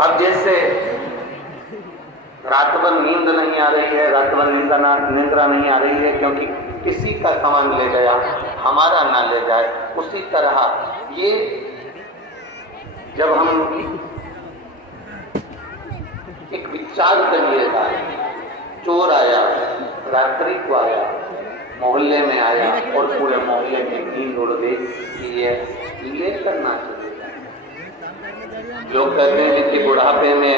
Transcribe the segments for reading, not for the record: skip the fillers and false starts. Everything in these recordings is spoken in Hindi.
अब जैसे रात भर नींद नहीं आ रही है, रात भर निंद्रा नहीं आ रही है क्योंकि किसी का सामान ले गया, हमारा ना ले जाए, उसी तरह ये जब हम एक विचार करिएगा, चोर आया, रात्रि को आया, मोहल्ले में आया और पूरे मोहल्ले में नींद उड़ गई कि ये लेकर ना चले जाए। लोग कहते हैं कि बुढ़ापे में,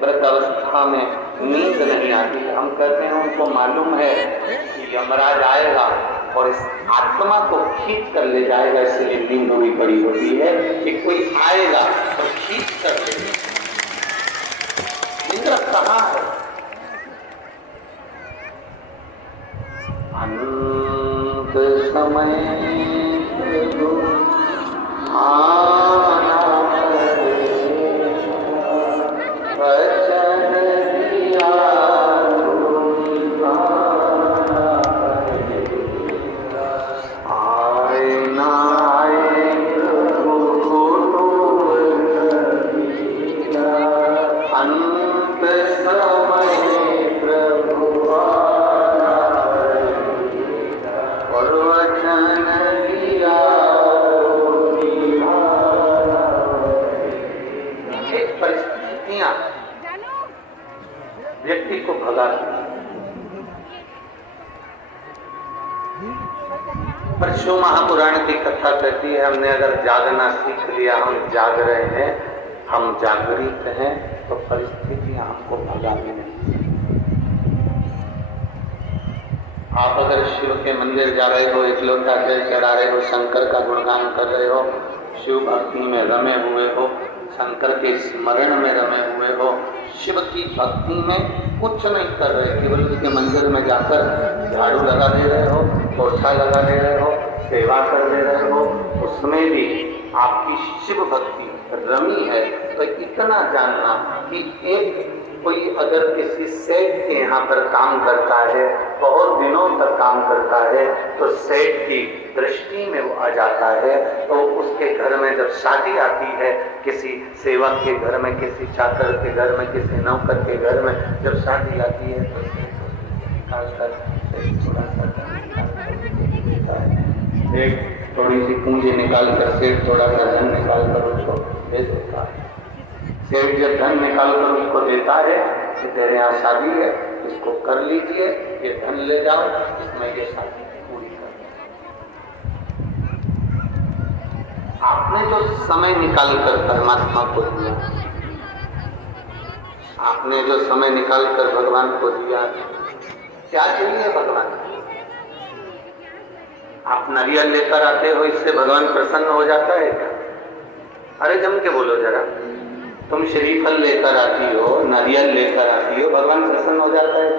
वृद्ध अवस्था में नींद नहीं आती, हम कहते हैं उनको मालूम है कि यमराज आएगा और इस आत्मा को खींच कर ले जाएगा, इसलिए नींद हुई पड़ी होती है कि कोई आएगा तो खींच कर ले जाएगा। निंद्रा कहाँ है? अंत समय व्यक्ति को भगाती है। पर शिव महापुराण की कथा कहती है, हमने अगर जागना सीख लिया, हम जाग रहे हैं, हम जागृत हैं, तो परिस्थितियां हमको भगाने नहीं। आप अगर शिव के मंदिर जा रहे हो, एक लोटा जल चढ़ा रहे हो, शंकर का गुणगान कर रहे हो, शिव भक्ति में रमे हुए हो, शंकर के स्मरण में रमे हुए हो, शिव की भक्ति में कुछ नहीं कर रहे, केवल उसके मंदिर में जाकर झाड़ू लगा दे रहे हो, पोछा लगा दे रहे हो, सेवा कर दे रहे हो, उसमें भी आपकी शिव भक्ति रमी है, तो इतना जानना कि एक कोई अगर किसी सेठ के यहाँ पर काम करता है, बहुत दिनों तक काम करता है, तो सेठ की दृष्टि में वो आ जाता है, तो उसके घर में जब शादी आती है, किसी सेवक के घर में, किसी चाकर के घर में, किसी नौकर के घर में जब शादी आती है, तो निकाल कर थोड़ा सा एक थोड़ी सी पूंजी निकाल कर, सेठ थोड़ा सा धन निकाल कर उसको दे देता है। सेठ जब धन निकाल कर उसको देता है कि तेरे यहाँ शादी है, इसको कर लीजिए, ये धन ले जाओ, इसमें ये शादी पूरी कर। आपने जो समय निकाल कर परमात्मा को दिया, आपने जो समय निकाल कर भगवान को दिया, क्या चाहिए भगवान? आप नारियल लेकर आते हो, इससे भगवान प्रसन्न हो जाता है क्या? अरे जम के बोलो जरा, तुम श्रीफल लेकर आती हो, नारियल लेकर आती हो, भगवान प्रसन्न हो जाता है।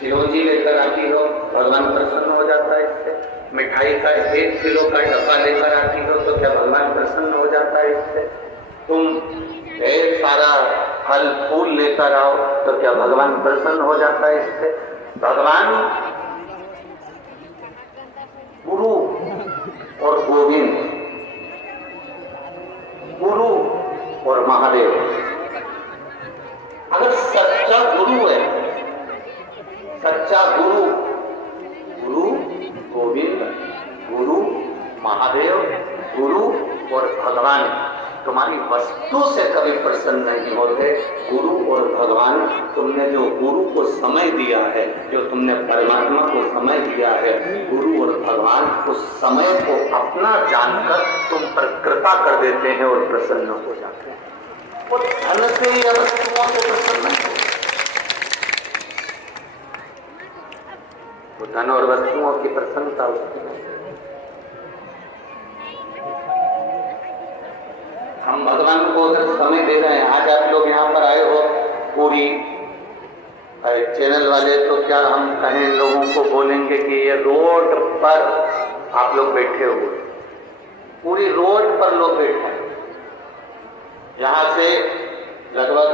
चिरौंजी लेकर आती हो, भगवान प्रसन्न हो जाता है इससे। मिठाई का 1 किलो का डब्बा लेकर आती हो, तो क्या भगवान प्रसन्न हो जाता है इससे? तुम ढेर सारा फल फूल लेकर आओ, तो क्या भगवान प्रसन्न हो जाता है इससे? भगवान गुरु और गोविंद, गुरु और महादेव, अगर सच्चा गुरु है, सच्चा गुरु, गुरु गोविंद, गुरु महादेव, गुरु और भगवान तुम्हारी वस्तु से कभी प्रसन्न नहीं होते। गुरु और भगवान, तुमने जो गुरु को समय दिया है, जो तुमने परमात्मा को समय दिया है, गुरु और भगवान उस समय को अपना जानकर तुम पर कृपा कर देते हैं और प्रसन्न हो जाते हैं। वो धन से या वस्तुओं से प्रसन्न नहीं होते, वो धन और वस्तुओं की प्रसन्नता उसकी नहीं। हम भगवान को अगर समय दे रहे हैं, आज आप लोग यहाँ पर आए हो, पूरी चैनल वाले, तो क्या हम कहें लोगों को बोलेंगे कि ये रोड पर आप लोग बैठे हुए, पूरी रोड पर लोग बैठे हैं, यहाँ से लगभग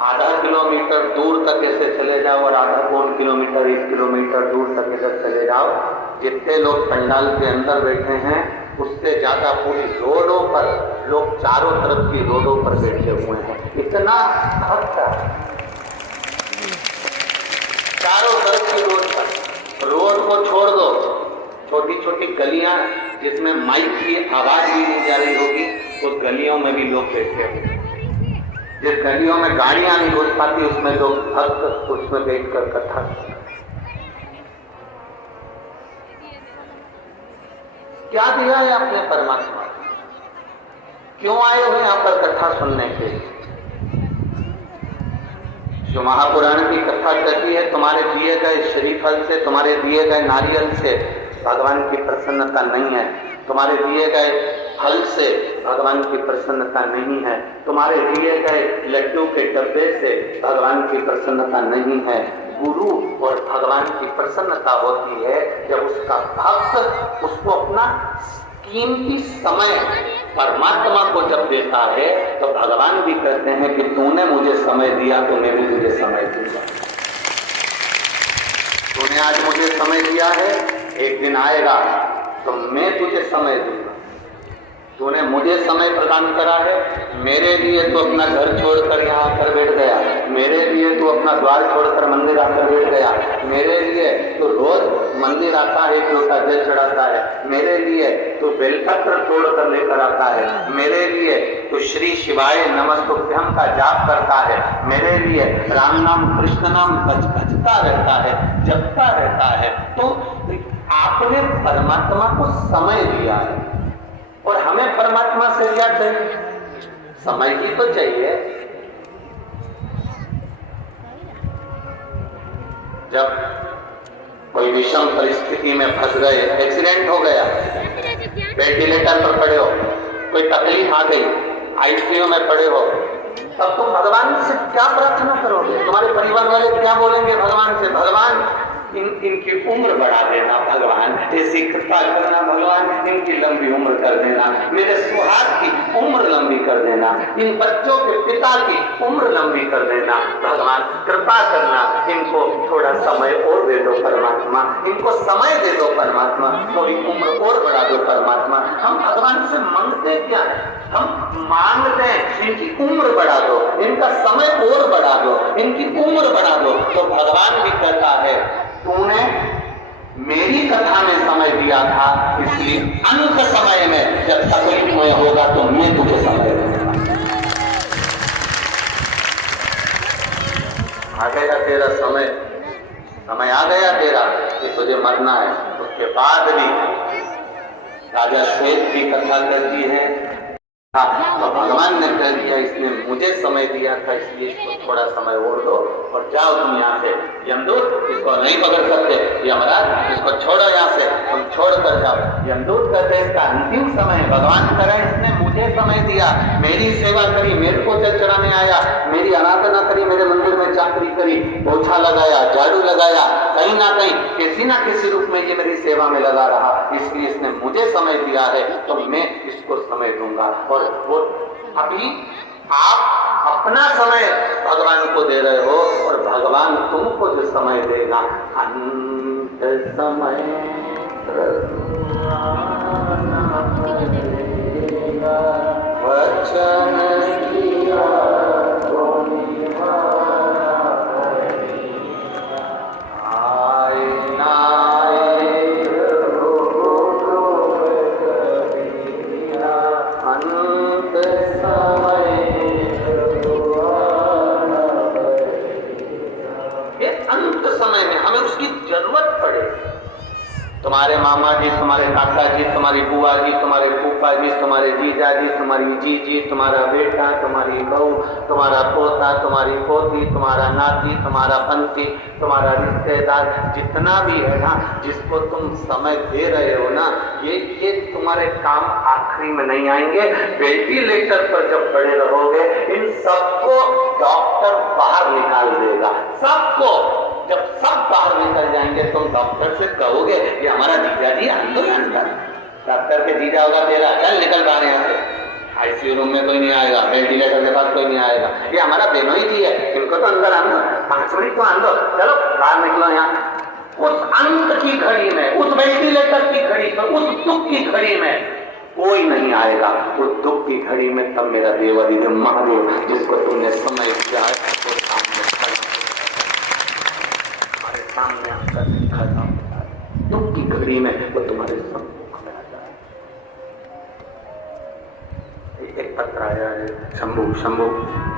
आधा किलोमीटर दूर तक ऐसे चले जाओ और आधा पौन किलोमीटर 1 किलोमीटर दूर तक इधर चले जाओ, जितने लोग पंडाल के अंदर बैठे हैं उससे ज्यादा पूरी रोडों पर लोग चारों तरफ की रोडों पर बैठे हुए हैं। इतना भक्त चारों तरफ की रोड को छोड़ दो, छोटी छोटी गलियां जिसमें माइक की आवाज भी नहीं जा रही होगी, उस गलियों में भी लोग बैठे हुए। जिस गलियों में गाड़ियां नहीं घुस पाती उसमें लोग भक्त उसमें बैठकर कथा। क्या दिया है आपने परमात्मा? क्यों आए हुए यहां पर कथा सुनने के लिए? जो महापुराण की कथा कहती है तुम्हारे दिए गए श्रीफल से, तुम्हारे दिए गए नारियल से भगवान की प्रसन्नता नहीं है, तुम्हारे दिए गए फल से भगवान की प्रसन्नता नहीं है, तुम्हारे दिए गए लड्डू के डब्बे से भगवान की प्रसन्नता नहीं है। गुरु और भगवान की प्रसन्नता होती है जब उसका भक्त उसको अपना कीमती समय परमात्मा को जब देता है, तो भगवान भी कहते हैं कि तूने मुझे समय दिया तो मैं भी तुझे समय दूंगा। तूने आज मुझे समय दिया है, एक दिन आएगा तो मैं तुझे समय दूंगा। तूने मुझे समय प्रदान करा है, मेरे लिए तो अपना घर छोड़कर यहाँ आकर बैठ गया, मेरे लिए तो अपना द्वार छोड़कर मंदिर आकर बैठ गया, मेरे लिए तो रोज मंदिर आता है, एक लोटा जल चढ़ाता है, मेरे लिए तो बेलपत्र तोड़कर लेकर आता है, मेरे लिए तो श्री शिवाय नमस्तुभ्यम का जाप करता है, मेरे लिए राम नाम कृष्ण नाम बजता रहता है, जपता रहता है। तो आपने परमात्मा को समय दिया है और हमें परमात्मा से क्या चाहिए? समय ही तो चाहिए। जब कोई विषम परिस्थिति में फंस गए, एक्सीडेंट हो गया, वेंटिलेटर पर पड़े हो, कोई तकलीफ आ गई, आईसीयू में पड़े हो, तब तुम भगवान से क्या प्रार्थना करोगे? तुम्हारे परिवार वाले क्या बोलेंगे भगवान से? भगवान इनकी उम्र बढ़ा देना, भगवान ऐसी कृपा करना, भगवान इनकी लंबी उम्र कर देना, मेरे सुहाग की उम्र लंबी कर देना, इन बच्चों के पिता की उम्र लंबी कर देना, भगवान कृपा करना, इनको थोड़ा समय और दे दो परमात्मा, इनको समय दे दो परमात्मा, थोड़ी उम्र और बढ़ा दो परमात्मा। हम भगवान से मांगते क्या है? हम मांगते हैं इनकी उम्र बढ़ा दो, इनका समय और बढ़ा दो, इनकी उम्र बढ़ा दो। तो भगवान भी कहता है तूने मेरी कथा में समय दिया था, इसलिए अंत समय में जब तकलीफ में होगा तो मैं तुझे समय दूंगा। आ गया तेरा समय, समय आ गया तेरा कि तुझे मरना है। उसके बाद भी राजा श्वेत की कथा करती है, तो भगवान ने कह दिया इसने मुझे समय दिया था, इसलिए इसको थोड़ा समय और दो और जाओ तुम यहाँ से। यमदूत इसको नहीं पकड़ सकते, यमराज इसको छोड़ो यहाँ से, तुम छोड़ कर जाओ। यमदूत कहते इसका अंतिम समय भगवान करें, इसने मुझे समय दिया, मेरी सेवा करी, मेरे को जल चढ़ाने आया, मेरी आराधना करी, मेरे मंदिर में चाकरी करी, पोछा लगाया, झाड़ू लगाया, कहीं ना कहीं किसी ना किसी रूप में ये मेरी सेवा में लगा रहा, इसलिए इसने मुझे समय दिया है तो मैं इसको समय दूंगा। और वो अभी आप अपना समय भगवान को दे रहे हो और भगवान तुमको जो समय देगा, अंत समय वचन किया तो निभाना आए ना तुम्हारे मामा जी, तुम्हारे काका जी, तुम्हारी बुआ जी, तुम्हारे फूफा जी, तुम्हारे जीजा जी, तुम्हारी जीजी, तुम्हारा बेटा, तुम्हारी बहू, तुम्हारा पोता, तुम्हारी पोती, तुम्हारा नाती, तुम्हारा पंती, तुम्हारा रिश्तेदार, जितना भी है ना, जिसको तुम समय दे रहे हो ना, ये तुम्हारे काम आखिरी में नहीं आएंगे। वेंटिलेटर पर जब पड़े रहोगे इन सबको डॉक्टर बाहर निकाल देगा, सबको। जब सब बाहर निकल जाएंगे तुम डॉक्टर से कहोगे ये हमारा जीजा जी आंदोलन कर, डॉक्टर के जीजा होगा तेरा, चल निकल बाहर यहाँ से, आईसीयू रूम में कोई नहीं आएगा, वेंटिलेटर के पास कोई नहीं आएगा, ये हमारा बेनोई जी है, इनको तो अंदर आंदो, 5 मिनट तो आंदो, चलो बाहर निकलो यहाँ। उस अंत की घड़ी में, उस वेंटिलेटर की घड़ी में, उस दुख की घड़ी में कोई नहीं आएगा। तो दुख की घड़ी में तब मेरा देवाधिदेव महादेव जिसको तुमने समय दिया है वो सामने आकर खड़ा होता है। दुख की घड़ी में वो तुम्हारे सम्मुख में आ जाए। एक पत्र आया है, शंभू